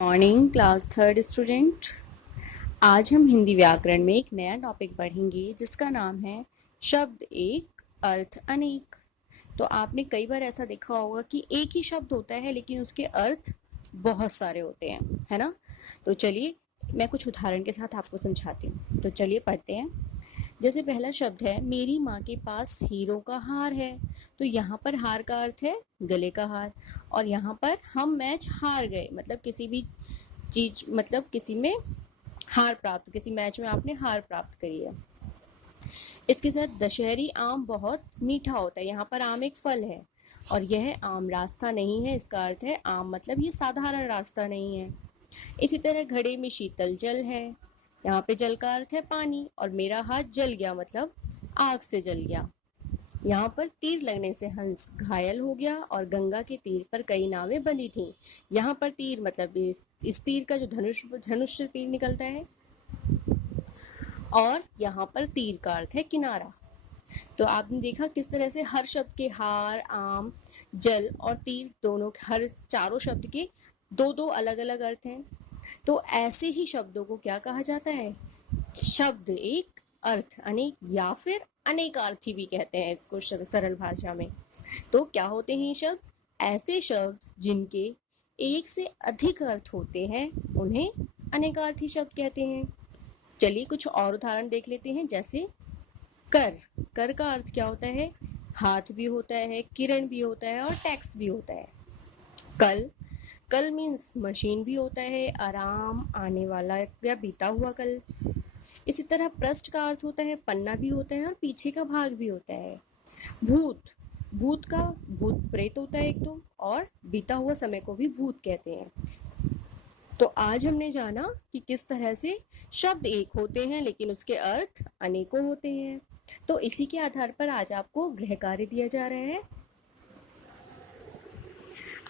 Morning class third student. आज हम हिंदी व्याकरण में एक नया टॉपिक पढ़ेंगे जिसका नाम है शब्द एक अर्थ अनेक। तो आपने कई बार ऐसा देखा होगा कि एक ही शब्द होता है लेकिन उसके अर्थ बहुत सारे होते हैं, है ना। तो चलिए मैं कुछ उदाहरण के साथ आपको समझाती हूँ। तो चलिए पढ़ते हैं। जैसे पहला शब्द है, मेरी माँ के पास हीरो का हार है। तो यहाँ पर हार का अर्थ है गले का हार, और यहाँ पर हम मैच हार गए मतलब किसी भी चीज, मतलब किसी में हार प्राप्त, किसी मैच में आपने हार प्राप्त करी है। इसके साथ दशहरी आम बहुत मीठा होता है। यहाँ पर आम एक फल है और यह आम रास्ता नहीं है। इसका अर्थ है आम मतलब ये साधारण रास्ता नहीं है। इसी तरह घड़े में शीतल जल है। यहाँ पे जल का अर्थ है पानी, और मेरा हाथ जल गया मतलब आग से जल गया। यहाँ पर तीर लगने से हंस घायल हो गया, और गंगा के तीर पर कई नावें बंधी थीं। यहाँ पर तीर मतलब इस तीर का जो धनुष से तीर निकलता है, और यहाँ पर तीर का अर्थ है किनारा। तो आपने देखा किस तरह से हर शब्द के हार, आम, जल और तीर दोनों, हर चारों शब्द के दो दो अलग अलग अर्थ हैं। तो ऐसे ही शब्दों को क्या कहा जाता है? शब्द एक अर्थ अनेक, या फिर अनेकार्थी भी कहते हैं इसको सरल भाषा में। तो क्या होते हैं ये शब्द? ऐसे शब्द जिनके एक से अधिक अर्थ होते हैं उन्हें अनेकार्थी शब्द कहते हैं। चलिए कुछ और उदाहरण देख लेते हैं। जैसे कर। कर का अर्थ क्या होता है? हाथ भी होता है, किरण भी होता है और टैक्स भी होता है। कल। कल मीन्स मशीन भी होता है, आराम, आने वाला या बीता हुआ कल। इसी तरह पृष्ठ का अर्थ होता है पन्ना भी होता है और पीछे का भाग भी होता है। भूत। भूत का भूत प्रेत होता है एक तो, और बीता हुआ समय को भी भूत कहते हैं। तो आज हमने जाना कि किस तरह से शब्द एक होते हैं लेकिन उसके अर्थ अनेकों होते हैं। तो इसी के आधार पर आज आपको गृह कार्य दिया जा रहा है।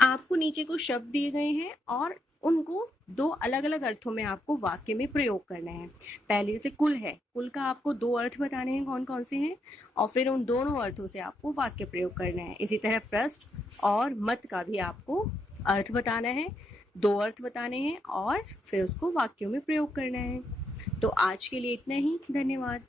आपको नीचे कुछ शब्द दिए गए हैं और उनको दो अलग अलग अर्थों में आपको वाक्य में प्रयोग करना है। पहले से कुल है, कुल का आपको दो अर्थ बताने हैं कौन कौन से हैं, और फिर उन दोनों अर्थों से आपको वाक्य प्रयोग करना है। इसी तरह पृष्ठ और मत का भी आपको अर्थ बताना है, दो अर्थ बताने हैं और फिर उसको वाक्यों में प्रयोग करना है। तो आज के लिए इतना ही। धन्यवाद।